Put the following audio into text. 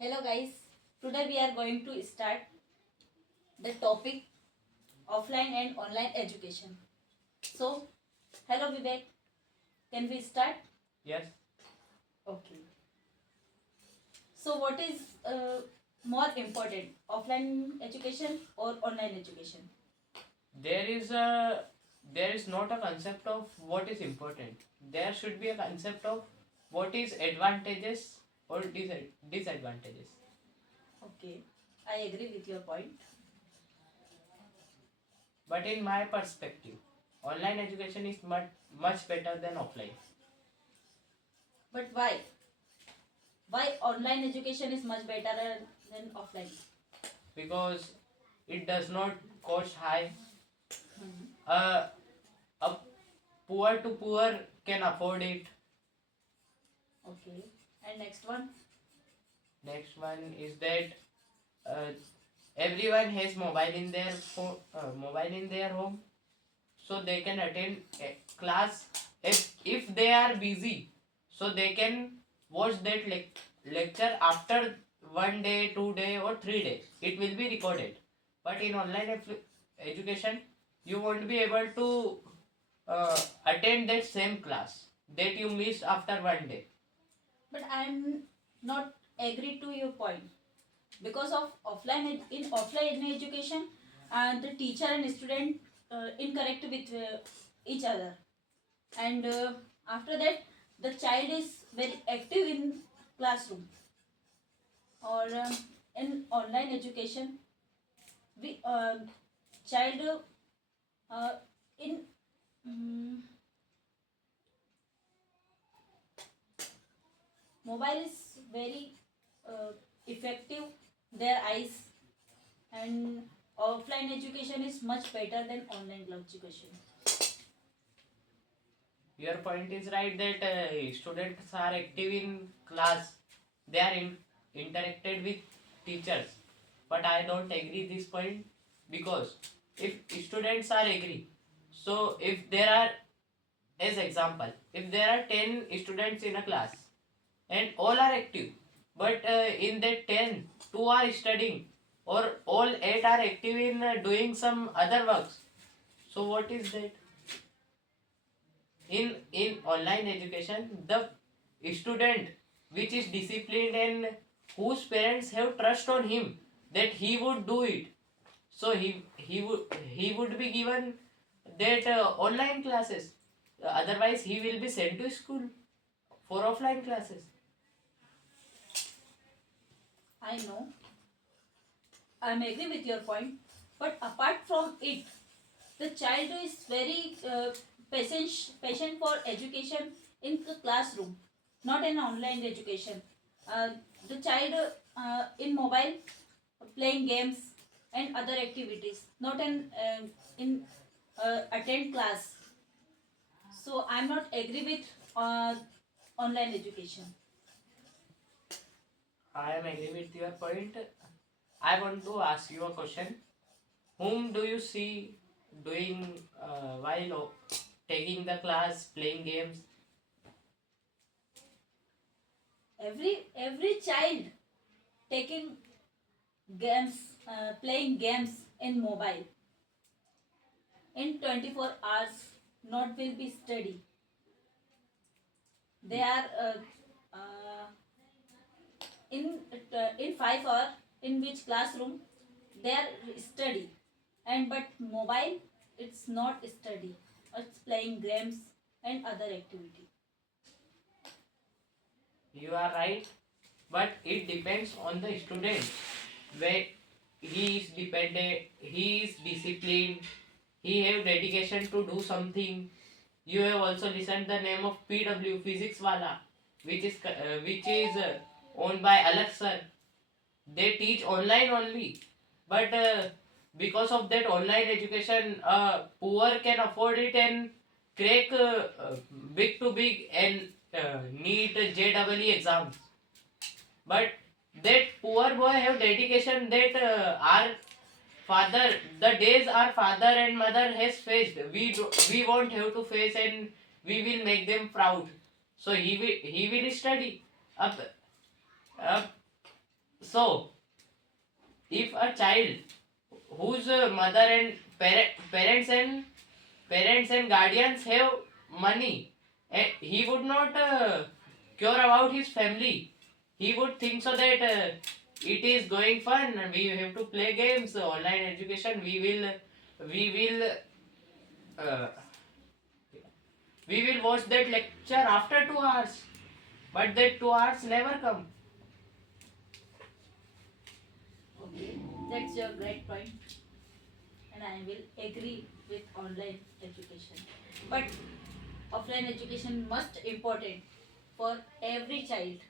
Hello guys, today we are going to start the topic offline and online education. So, hello Vivek, can we start? Yes, Okay. So, what is more important, offline education or online education? there is a there is not a concept of what is important. There should be a concept of what is advantages or disadvantages. Okay, I agree with your point. But in my perspective, online education is much better than offline But why? Why online education is much better than offline? because it does not cost high. Mhm. A poor to poor can afford it. Okay, and next one? Next one is that uh, everyone has mobile in their home, so they can attend a class if they are busy, so they can watch that lecture after 1 day, 2 day or 3 days. It will be recorded. But in online education, you won't be able to attend that same class that you missed after 1 day. But I am not agree to your point. Because of in offline education the teacher and student incorrect with each other, and after that the child is very active in classroom, or in online education we child uh, in mm mobile is very effective their eyes, and offline education is much better than online education. Your point is right that students are active in class. They are interacted with teachers. But I don't agree this point because if students are agree, so if there are, as example, if there are 10 students in a class and all are active, but in that 10, 2 are studying or all 8 are active in doing some other works. So what is that? In online education, the student which is disciplined and whose parents have trust on him that he would do it, so he would be given that online classes. Otherwise he will be sent to school for offline classes. I know, I'm agree with your point, but apart from it, the child is very patient for education in the classroom, not in online education. Uh, the child in mobile playing games and other activities, not in attend class. So I'm not agree with online education. I am agree with your point. I want to ask you a question. Whom do you see doing while taking the class, playing games? Every child taking games, playing games in mobile in 24 hours, not will be study. They are in 5 hour in which classroom they are study, and but mobile it's not study, it's playing games and other activity. You are right, but it depends on the student. Where he is disciplined, he have dedication to do something. You have also listened the name of PW Physics Wala, which is owned by Alex sir. They teach online only, but because of that online education, poor can afford it and crack big to big and need JEE exams. But that poor boy have dedication that our father, the days our father and mother has faced, we won't have to face, and we will make them proud. So he will study up up So if a child whose mother and parents and guardians have money, he would not care about his family. He would think so that it is going fun, we have to play games, online education, uh, we will watch that lecture after 2 hours, but that 2 hours never come. Okay, that's your great point, and I will agree with online education. But offline education must important for every child.